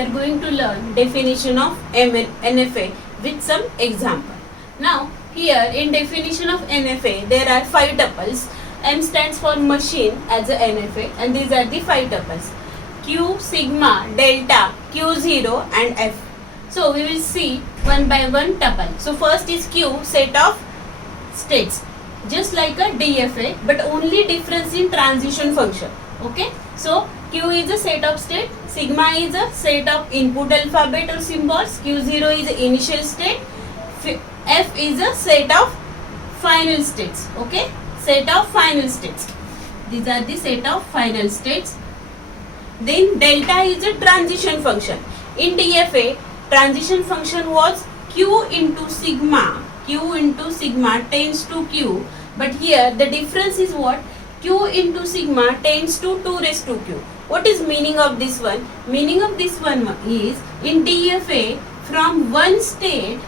are going to learn definition of NFA with some example. Now here in definition of NFA there are 5 tuples. M stands for machine as a NFA, and these are the 5 tuples: Q, sigma, delta, Q0 and F. So we will see one by one tuple. So first is Q, set of states, just like a DFA, but only difference in transition function. Okay, so Q is a set of state, sigma is a set of input alphabet or symbols, Q0 is the initial state, F is a set of final states. Okay, set of final states. These are the set of final states. Then delta is a transition function. In DFA, transition function was Q into sigma. Q into sigma tends to Q. But here the difference is what? Q into sigma tends to 2 raised to Q. What is meaning of this one? Meaning of this one is in DFA from one state,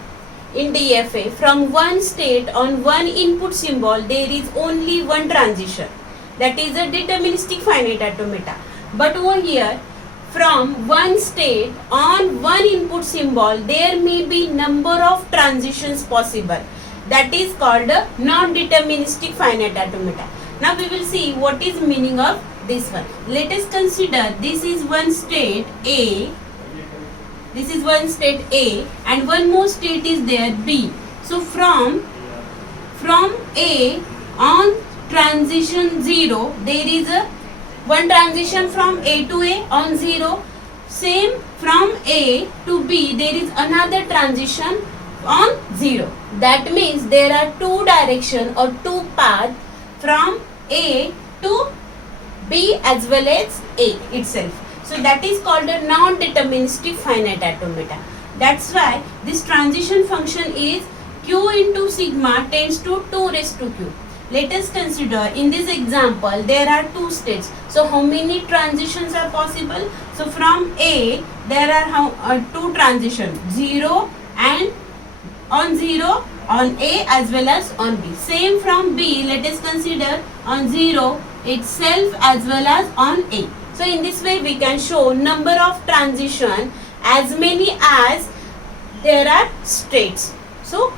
from one state on one input symbol there is only one transition. That is a deterministic finite automata. But over here from one state on one input symbol there may be number of transitions possible. That is called a non-deterministic finite automata. Now we will see what is meaning of this one. Let us consider this is one state A. This is one state A and one more state is there B. So from A on transition 0 there is a one transition from A to A on 0. Same from A to B there is another transition on 0. That means there are 2 directions or 2 paths from A to B as well as A itself. So that is called a non-deterministic finite automata. That's why this transition function is Q into sigma tends to 2 raised to Q. Let us consider in this example there are 2 states. So how many transitions are possible? So from A there are 2 transitions, 0 and on 0 on A as well as on B. Same from B, let us consider on 0 itself as well as on A. So in this way we can show number of transition as many as there are states. So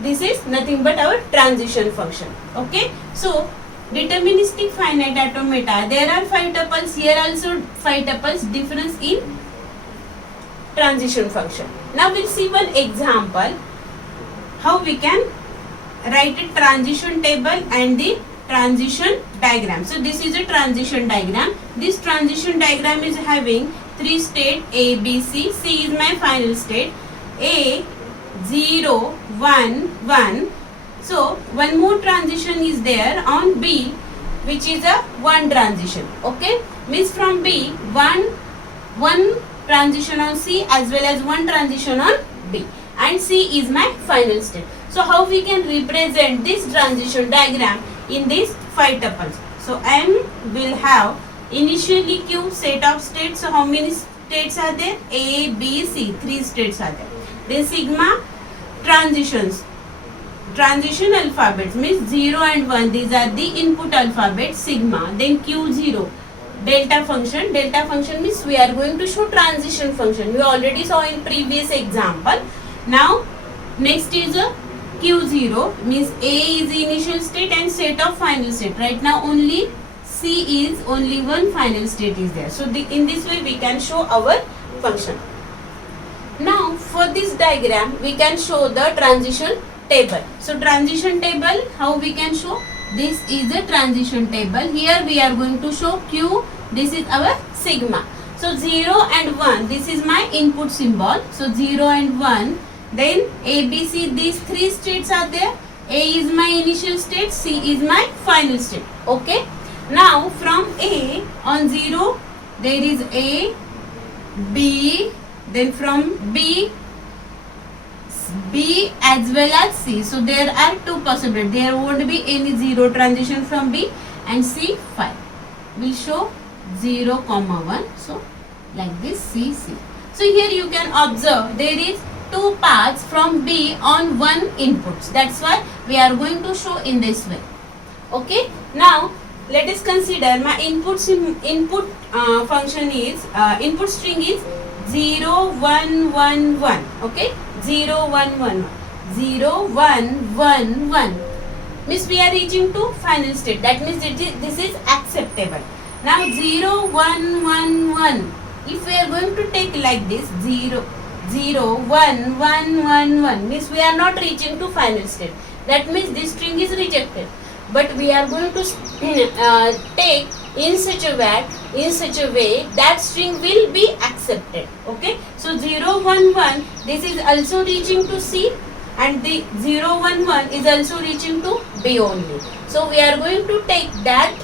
this is nothing but our transition function. Okay, so deterministic finite automata, there are 5 tuples, here also 5 tuples, difference in transition function. Now we'll see one example how we can write a transition table and the transition diagram. So this is a transition diagram. This transition diagram is having 3 states A, B, C. C is my final state. A 0, 1, 1. So one more transition is there on B, which is a 1 transition. Okay, means from B one transition on C as well as 1 transition on B, and C is my final state. So how we can represent this transition diagram in these 5 tuples? So M will have initially Q set of states. So how many states are there? A, B, C, 3 states are there. Then sigma transitions, transition alphabets means 0 and 1, these are the input alphabets, sigma. Then Q0 delta function means we are going to show transition function. We already saw in previous example. Now next is a Q0 means A is the initial state and set of final state. Right now only C is only one final state is there. So in this way we can show our function. Now for this diagram we can show the transition table. So transition table, how we can show? This is a transition table. Here we are going to show Q, this is our sigma. So 0 and 1, this is my input symbol. So 0 and 1. Then A, B, C, these 3 states are there. A is my initial state, C is my final state. Okay. Now from A on 0 there is A, B, then from B as well as C. So there are 2 possibilities. There won't be any 0 transition from B and C 5. We'll show 0, 1. So like this C, C. So here you can observe there is 2 paths from B on 1 inputs. That's why we are going to show in this way. Okay. Now let us consider my input function is input string is 0 1 1 1. Okay, 0 1 1 0 1 1 1 means we are reaching to final state. That means this is acceptable. Now 0 1 1 1. If we are going to take like this 0 0 1 1 1 1 means we are not reaching to final state. That means this string is rejected. But we are going to take in such a way that string will be accepted. Okay, so 0 1 1 this is also reaching to C, and the 0 1 1 is also reaching to B only. So we are going to take that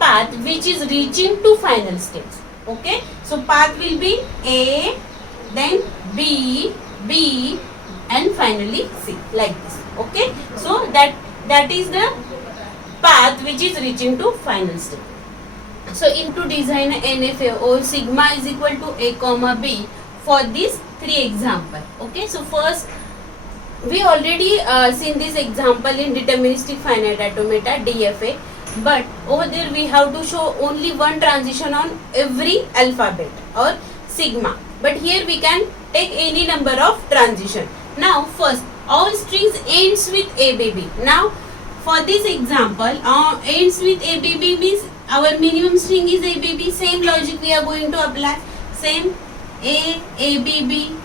path which is reaching to final states. Okay, so path will be A, then B, B, and finally C, like this. Okay, so that is the path which is reaching to final state. So to design an NFA or sigma is equal to A comma B for these three example. Okay, so first we already seen this example in deterministic finite automata DFA, but over there we have to show only one transition on every alphabet or sigma, but here we can take any number of transition. Now first, all strings ends with ABB. Now for this example, ends with ABB means our minimum string is ABB. Same logic we are going to apply. Same A, ABB,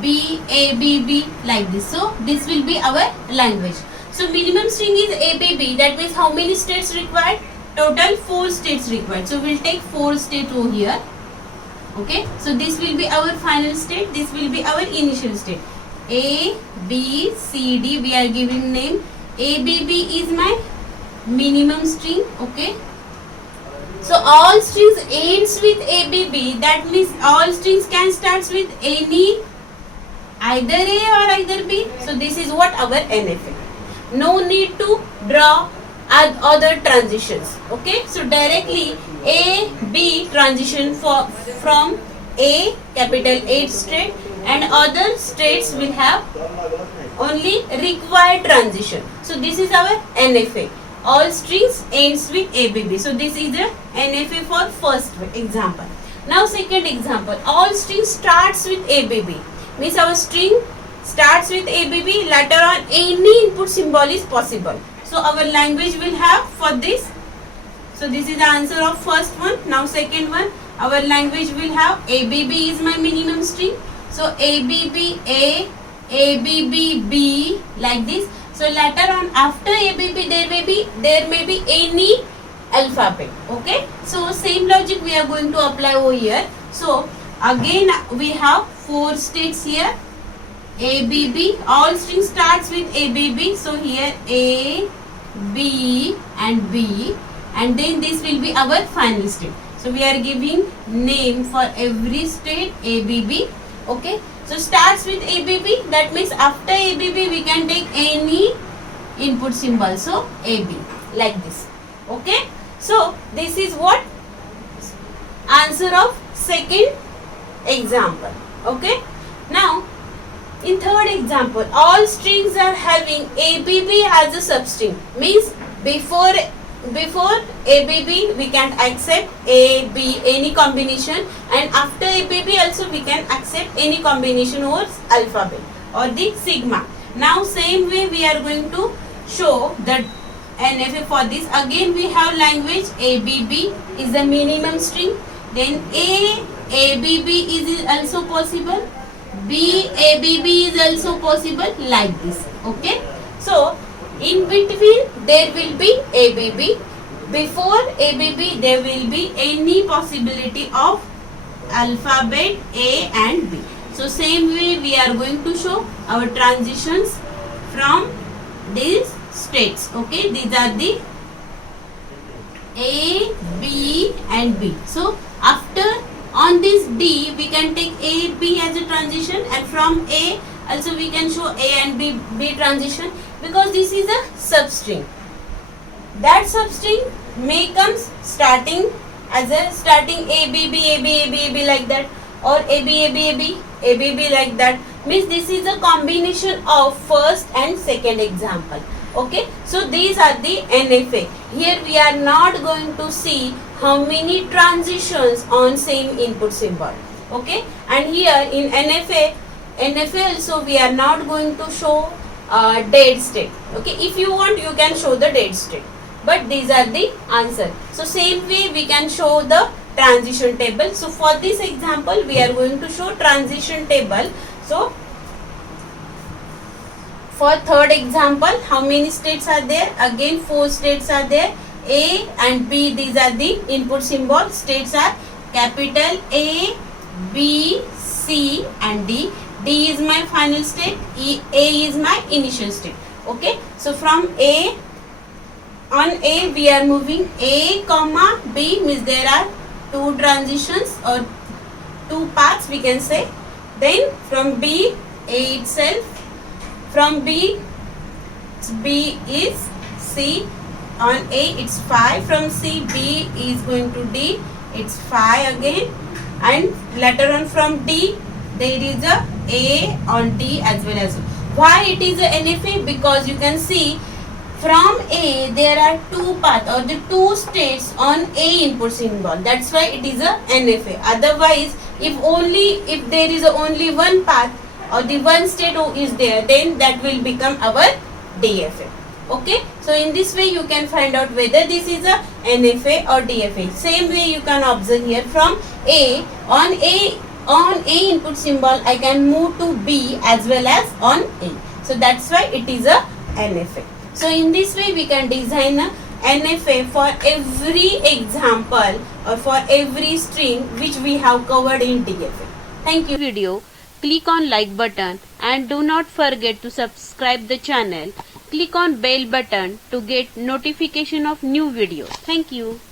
B, ABB, like this. So this will be our language. So minimum string is ABB. That means how many states required? Total 4 states required. So we'll take 4 states over here. Okay. So this will be our final state. This will be our initial state. A, B, C, D. We are giving name. ABB is my minimum string. Okay. So all strings ends with ABB. That means all strings can start with any either A or either B. So this is what our NFA. No need to draw other transitions. Okay. So directly A, B transition from A, capital H state, and other states will have only required transition. So this is our NFA. All strings ends with ABB. So this is the NFA for first example. Now second example, all strings starts with ABB. Means our string starts with ABB, later on any input symbol is possible. So our language will have for this. So this is the answer of first one. Now second one, our language will have ABB is my minimum string. So ABB A, ABB B, like this. So later on after ABB there may be any alphabet. Okay. So same logic we are going to apply over here. So again we have 4 states here. ABB, all strings starts with ABB. So here A, B and B, and then this will be our final state. So we are giving name for every state ABB. Okay. So starts with ABB, that means after ABB we can take any input symbol. So AB, like this. Okay. So this is what answer of second example. Okay. Now in third example, all strings are having ABB as a substring. Means before ABB we can accept A, B, any combination, and after ABB also we can accept any combination or alphabet or the sigma. Now same way we are going to show that NFA for this. Again we have language ABB is the minimum string, then A, ABB is also possible, B, ABB is also possible, like this. Okay. So in between there will be ABB. Before ABB there will be any possibility of alphabet A and B. So same way we are going to show our transitions from these states. Okay, these are the A, B and B. So after on this D we can take A, B as a transition, and from A also we can show A and B transition, because this is a substring. That substring may comes starting as a starting ABB like that, or ABB like that. Means this is a combination of first and second example. Okay. So these are the NFA. Here we are not going to see how many transitions on same input symbol. Okay, and here in NFA also we are not going to show dead state. Okay, if you want you can show the dead state, but these are the answer. So same way we can show the transition table. So for this example we are going to show transition table. So for third example, how many states are there? Again 4 states are there. A and B, these are the input symbol. States are capital A, B, C and D. D is my final state. A is my initial state. Okay. So from A, on A we are moving A comma B, means there are 2 transitions or 2 paths we can say. Then from B, A itself. From B is C. On A it's 5. From C, B is going to D. It's 5 again. And later on from D, there is a on D as well as. Why it is a NFA? Because you can see from A there are 2 paths or the 2 states on A input symbol. That's why it is a NFA. Otherwise, if there is only one path or the one state is there, then that will become our DFA. Okay, so in this way you can find out whether this is a NFA or DFA. Same way you can observe here from A, on A input symbol I can move to B as well as on A. So that's why it is a NFA. So in this way we can design a NFA for every example or for every string which we have covered in DFA. Thank you. Video, click on like button and do not forget to subscribe the channel. Click on bell button to get notification of new videos. Thank you.